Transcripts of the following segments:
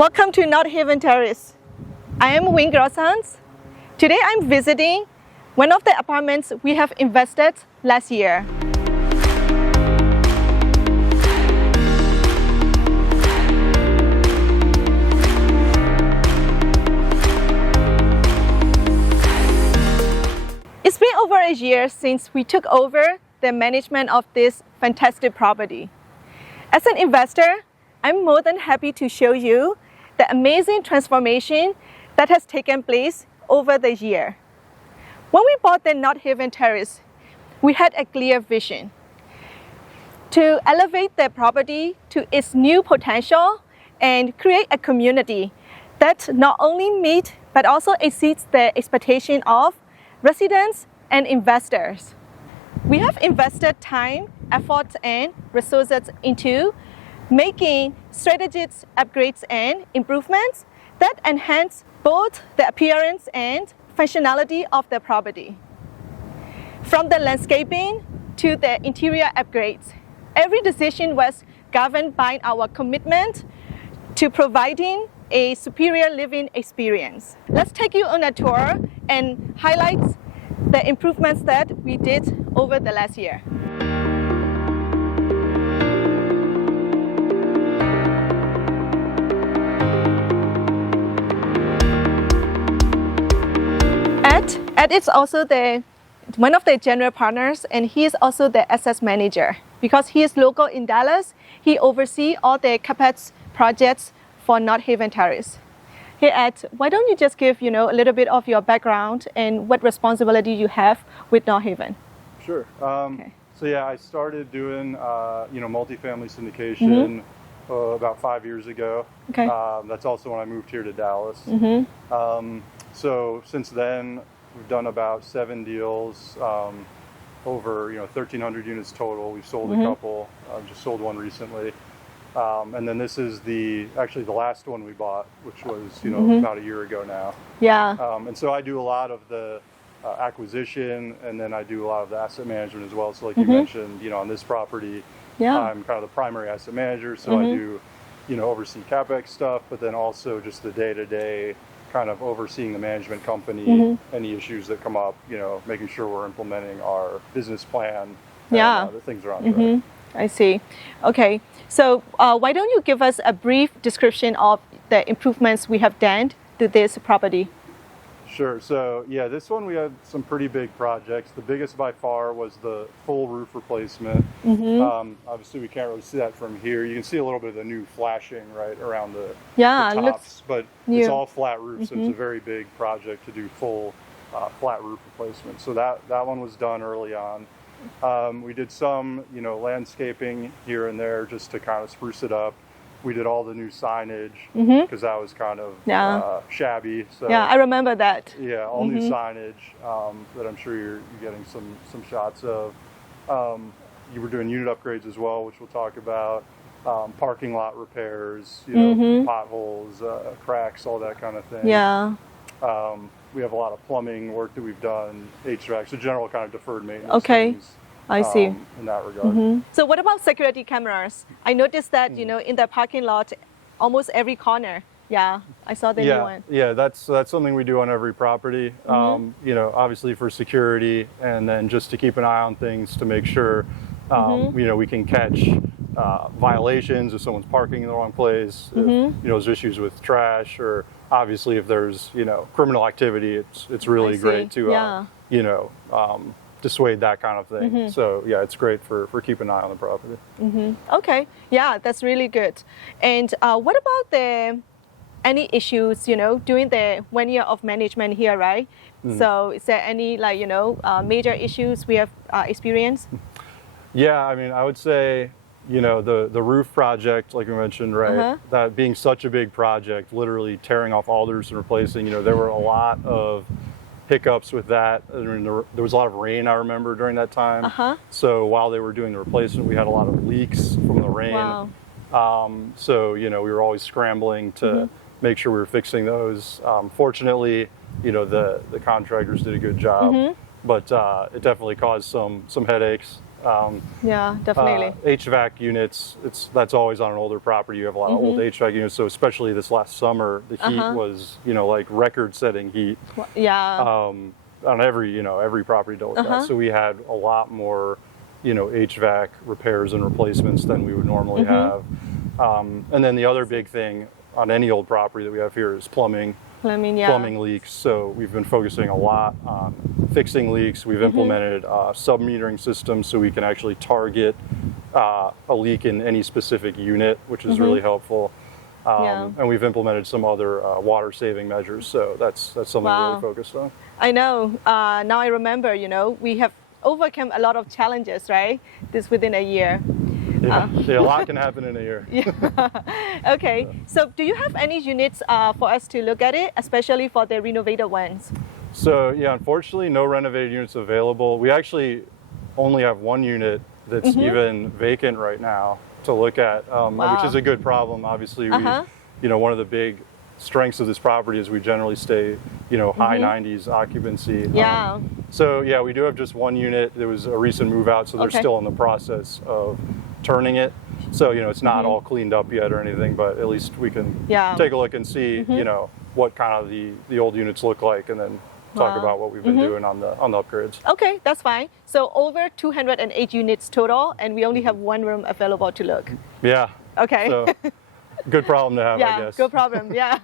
Welcome to Northaven Terrace. I am Wing Grossans. Today I'm visiting one of the apartments we have invested last year. It's been over a year since we took over the management of this fantastic property. As an investor, I'm more than happy to show you the amazing transformation that has taken place over the year. When we bought the Northaven Terrace, we had a clear vision to elevate the property to its new potential and create a community that not only meets but also exceeds the expectation of residents and investors. We have invested time, effort, and resources into making strategic upgrades and improvements that enhance both the appearance and functionality of the property. From the landscaping to the interior upgrades, every decision was governed by our commitment to providing a superior living experience. Let's take you on a tour and highlight the improvements that we did over the last year. Ed is also one of the general partners, and he is also the asset manager. Because he is local in Dallas, he oversees all the CapEx projects for Northaven Terrace. Hey Ed, why don't you just give a little bit of your background and what responsibility you have with Northaven? Sure. Okay. So yeah, I started doing multifamily syndication about 5 years ago. Okay. That's also when I moved here to Dallas. So since then, we've done about 7 deals, over 1,300 units total. We've sold a couple. Just sold one recently, and then this is actually the last one we bought, which was about a year ago now. Yeah. And so I do a lot of the acquisition, and then I do a lot of the asset management as well. So like you mentioned, on this property, I'm kind of the primary asset manager. So I do, oversee CapEx stuff, but then also just the day-to-day kind of overseeing the management company, any issues that come up, making sure we're implementing our business plan, and the things are on track. I see. Okay, so why don't you give us a brief description of the improvements we have done to this property? Sure. So yeah, this one we had some pretty big projects. The biggest by far was the full roof replacement. Obviously we can't really see that from here. You can see a little bit of the new flashing right around the tops, but it's all flat roofs, so it's a very big project to do full flat roof replacement. So that one was done early on. We did some landscaping here and there just to kind of spruce it up. We did all the new signage because that was kind of shabby. So yeah, I remember that. Yeah, all new signage that I'm sure you're getting some shots of. You were doing unit upgrades as well, which we'll talk about. Parking lot repairs, potholes, cracks, all that kind of thing. Yeah. We have a lot of plumbing work that we've done, HVAC, so general kind of deferred maintenance. Things. I see. In that regard. So what about security cameras? I noticed that, in the parking lot, almost every corner. Yeah, I saw the new one. Yeah, that's something we do on every property. Obviously for security, and then just to keep an eye on things to make sure, we can catch violations if someone's parking in the wrong place. If, there's issues with trash, or obviously if there's criminal activity, it's really great to dissuade that kind of thing. So yeah, it's great for keeping an eye on the property. Okay, yeah, that's really good. And what about any issues, during the 1 year of management here, right? So is there any major issues we have experienced? Yeah, I mean, I would say, the roof project, like we mentioned, right? That being such a big project, literally tearing off all the roofs and replacing, there were a lot of hiccups with that. I mean, there was a lot of rain, I remember, during that time. So while they were doing the replacement, we had a lot of leaks from the rain. Wow. So, we were always scrambling to make sure we were fixing those. Fortunately, the contractors did a good job, but it definitely caused some headaches. Yeah, definitely. HVAC units, that's always on an older property. You have a lot of old HVAC units, so especially this last summer, the heat was, like record-setting heat. Yeah. On every property dealt with that. So we had a lot more, HVAC repairs and replacements than we would normally have. And then the other big thing on any old property that we have here is plumbing. Plumbing leaks. So we've been focusing a lot on fixing leaks. We've implemented sub-metering systems so we can actually target a leak in any specific unit, which is really helpful. And we've implemented some other water-saving measures. So that's something we're really focused on. I know. Now I remember, we have overcome a lot of challenges, right? This within a year. Yeah, a lot can happen in a year. Okay, so do you have any units for us to look at it, especially for the renovated ones? So yeah, unfortunately, no renovated units available. We actually only have one unit that's even vacant right now to look at, which is a good problem. Obviously, one of the big strengths of this property is we generally stay, high 90s occupancy. Yeah. So yeah, we do have just one unit. There was a recent move out, so they're still in the process of turning it. So, it's not all cleaned up yet or anything, but at least we can take a look and see, what kind of the old units look like, and then talk about what we've been doing on the upgrades. Okay, that's fine. So over 208 units total, and we only have one room available to look. Yeah. Okay. So, good problem to have, I guess. Good problem. Yeah.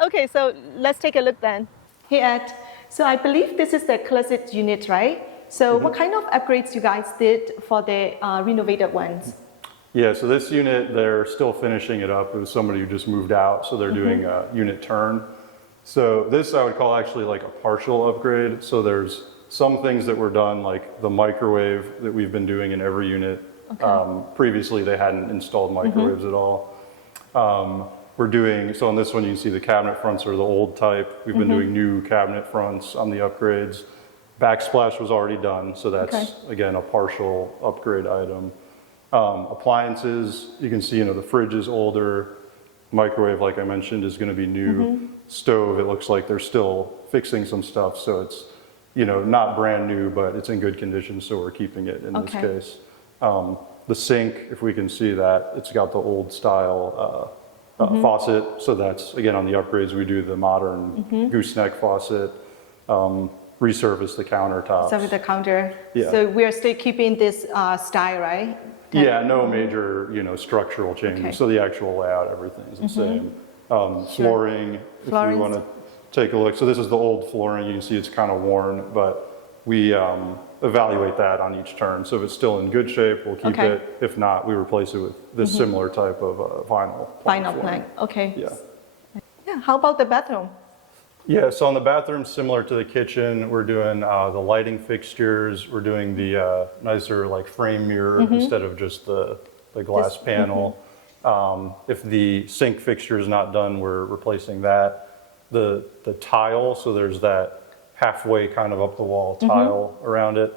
Okay, so let's take a look then. Hey Ed, so I believe this is the closet unit, right? So what kind of upgrades you guys did for the renovated ones? Yeah, so this unit, they're still finishing it up. It was somebody who just moved out, so they're doing a unit turn. So this I would call actually like a partial upgrade. So there's some things that were done, like the microwave that we've been doing in every unit. Previously they hadn't installed microwaves at all. We're doing, so on this one you can see the cabinet fronts are the old type. We've been doing new cabinet fronts on the upgrades. Backsplash was already done, so that's again a partial upgrade item. Appliances, you can see, the fridge is older. Microwave, like I mentioned, is going to be new. Stove, it looks like they're still fixing some stuff, so it's, not brand new, but it's in good condition, so we're keeping it in this case. The sink, if we can see that, it's got the old style faucet, so that's, again, on the upgrades, we do the modern gooseneck faucet. Resurface the countertops. So with the counter. Yeah. So we are still keeping this style, right? Yeah, no major, structural changes. So the actual layout, everything is the same. Flooring, if you want to take a look. So this is the old flooring. You can see it's kind of worn, but we evaluate that on each turn. So if it's still in good shape, we'll keep it. If not, we replace it with this similar type of vinyl plank. Vinyl plank, okay. Yeah. How about the bathroom? Yeah, so on the bathroom, similar to the kitchen, we're doing the lighting fixtures. We're doing the nicer like frame mirror instead of just the glass panel. If the sink fixture is not done, we're replacing that. The tile, so there's that halfway kind of up the wall tile around it.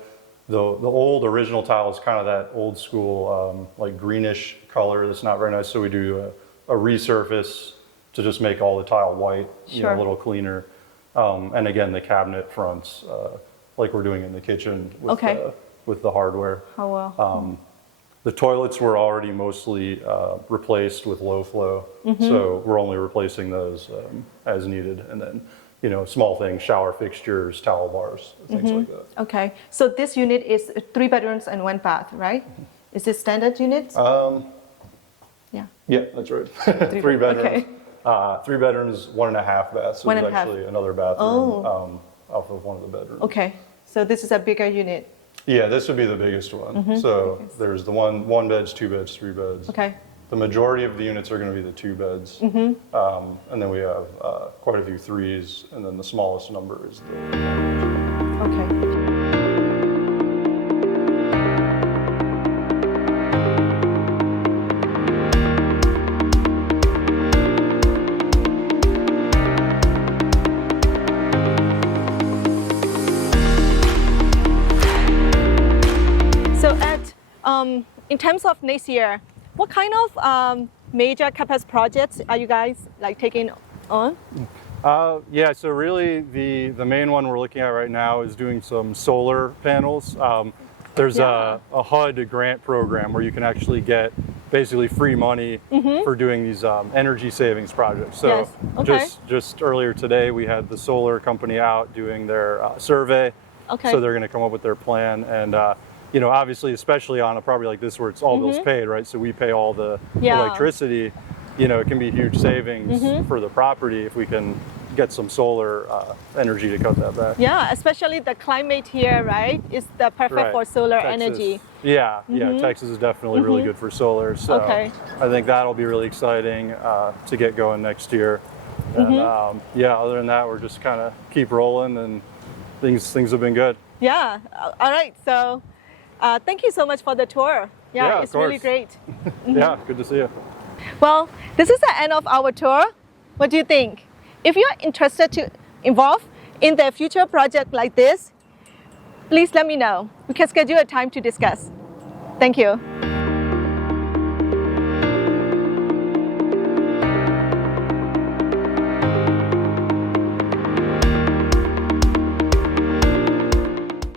The old original tile is kind of that old school like greenish color that's not very nice. So we do a resurface to just make all the tile white, a little cleaner. And again, the cabinet fronts, like we're doing in the kitchen with the hardware. Oh, well. The toilets were already mostly replaced with low flow, so we're only replacing those as needed. And then, small things, shower fixtures, towel bars, things like that. Okay, so this unit is 3 bedrooms and 1 bath, right? Is this standard unit? Yeah, that's right. 3 bedrooms. 3 bedrooms, 1.5 baths. So there's actually another bathroom off of one of the bedrooms. Okay, so this is a bigger unit. Yeah, this would be the biggest one. So there's the one beds, 2 beds, 3 beds. Okay. The majority of the units are going to be the 2 beds. And then we have quite a few 3s, and then the smallest number is the Okay. In terms of next year, what kind of major CapEx projects are you guys taking on? Yeah, so really the main one we're looking at right now is doing some solar panels. There's Yeah. a HUD grant program where you can actually get basically free money for doing these energy savings projects. So Yes. Okay. just earlier today, we had the solar company out doing their survey. Okay. So they're going to come up with their plan, and you know, obviously, especially on a property like this where it's all bills paid, right? So we pay all the Yeah. electricity. You know, it can be huge savings for the property if we can get some solar energy to cut that back. Yeah, especially the climate here, right? Is the perfect Right. for solar Texas. energy. Yeah, yeah. Texas is definitely really good for solar. So Okay. I think that'll be really exciting to get going next year. And yeah, other than that, we're just kind of keep rolling, and things have been good. Yeah. All right. So, thank you so much for the tour. Yeah, of it's really course. great. Yeah, good to see you. Well, this is the end of our tour. What do you think? If you're interested to involve in the future project like this, please let me know. We can schedule a time to discuss. Thank you.